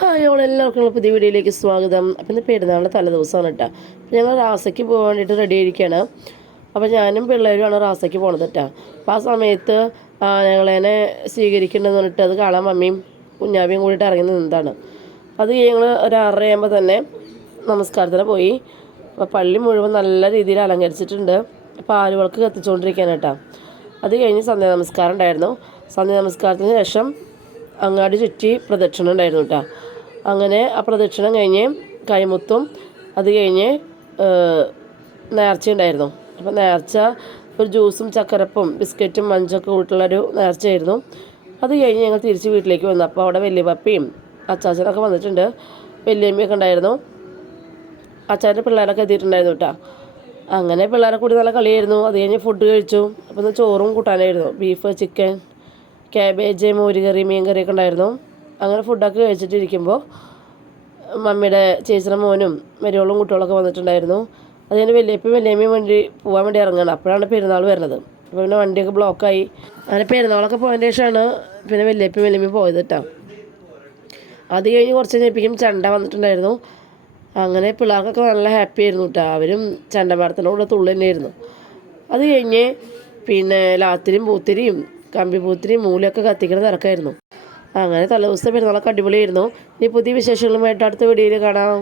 Hi all എല്ലാവർക്കും പുതിയ വീഡിയോയിലേക്ക് സ്വാഗതം. അപ്പം ഇന്ന് പെരുന്നാളിന്റെ തലേദിവസമാണ് കേട്ടോ. അപ്പം ഞങ്ങൾ റാസയ്ക്ക് പോകാൻ വേണ്ടിയിട്ട് റെഡി ആയിരിക്കുകയാണ് അപ്പം ഞാനും പിള്ളേരുമാണ് റാസയ്ക്ക് പോണത് കേട്ടോ. അപ്പോൾ ആ സമയത്ത് ഞങ്ങളെന്നെ സ്വീകരിക്കേണ്ടതെന്ന് പറഞ്ഞിട്ട് അത് കാണാൻ മമ്മിയും കുഞ്ഞാബിയും കൂടിയിട്ട് ഇറങ്ങി നിന്നതാണ്. അത് ഞങ്ങൾ ഒരു ആറരയാകുമ്പോൾ തന്നെ നമസ്കാരത്തിന് പോയി. അപ്പോൾ പള്ളി മുഴുവൻ നല്ല രീതിയിൽ അലങ്കരിച്ചിട്ടുണ്ട്. പാലുവിളക്ക് കത്തിച്ചുകൊണ്ടിരിക്കുകയാണ് കേട്ടോ. അത് കഴിഞ്ഞ് സന്ധ്യ നമസ്കാരം ഉണ്ടായിരുന്നു. സന്ധ്യ നമസ്കാരത്തിന് ശേഷം അങ്ങാടി ചുറ്റി പ്രദക്ഷിണം ഉണ്ടായിരുന്നു കേട്ടോ അങ്ങനെ ആ പ്രദക്ഷിണം കഴിഞ്ഞ് കൈമുത്തും അത് കഴിഞ്ഞ് നേർച്ച ഉണ്ടായിരുന്നു. അപ്പോൾ നേർച്ച ഒരു ജ്യൂസും ചക്കരപ്പും ബിസ്ക്കറ്റും മഞ്ചൊക്കെ കൂട്ടുള്ളൊരു നേർച്ചയായിരുന്നു. അത് കഴിഞ്ഞ് ഞങ്ങൾ തിരിച്ച് വീട്ടിലേക്ക് വന്നു. അപ്പോൾ അവിടെ വലിയ പപ്പിയും അച്ചാച്ചനൊക്കെ വന്നിട്ടുണ്ട്. വലിയമ്മയൊക്കെ ഉണ്ടായിരുന്നു. അച്ചാന്റെ പിള്ളേരൊക്കെ എത്തിയിട്ടുണ്ടായിരുന്നു കേട്ടോ അങ്ങനെ പിള്ളേരെ കൂടി നല്ല കളിയായിരുന്നു. അത് കഴിഞ്ഞ് ഫുഡ് കഴിച്ചു. അപ്പോൾ ചോറും കൂട്ടാനായിരുന്നു. ബീഫ് ചിക്കൻ ക്യാബേജ് മോരുകറി മീൻ കറിയൊക്കെ ഉണ്ടായിരുന്നു. അങ്ങനെ ഫുഡൊക്കെ കഴിച്ചിട്ടിരിക്കുമ്പോൾ മമ്മിയുടെ ചേച്ചിയുടെ മോനും മരിയോളും കുട്ടികളൊക്കെ വന്നിട്ടുണ്ടായിരുന്നു. അത് കഴിഞ്ഞ് വലിയപ്പയും വലിയമ്മയും വേണ്ടി പോകാൻ വേണ്ടി ഇറങ്ങണം അപ്പോഴാണ് പെരുന്നാൾ വരുന്നത്. അപ്പോൾ പിന്നെ വണ്ടിയൊക്കെ ബ്ലോക്കായി അങ്ങനെ പെരുന്നാളൊക്കെ പോയതിന് ശേഷമാണ് പിന്നെ വലിയപ്പയും വലിയമ്മയും പോയത് കേട്ടോ. അത് കഴിഞ്ഞ് കുറച്ച് കഴിഞ്ഞപ്പം ചണ്ട വന്നിട്ടുണ്ടായിരുന്നു. അങ്ങനെ പിള്ളേർക്കൊക്കെ നല്ല ഹാപ്പി ആയിരുന്നു കേട്ടോ. അവരും ചണ്ടമരത്തിന്റെ കൂടെ തുള്ളി തന്നെയായിരുന്നു. അത് കഴിഞ്ഞ് പിന്നെ ലാത്തിരിയും പൂത്തിരിയും കമ്പി പൂത്തിരിയും മൂലയൊക്കെ കത്തിക്കണ തിരക്കായിരുന്നു. അങ്ങനെ തലേദിവസത്തെ പെരുന്നാളൊക്കെ അടിപൊളിയായിരുന്നു. ഇനി പുതിയ വിശേഷങ്ങളുമായിട്ട് അടുത്ത വീഡിയോയിൽ കാണാം.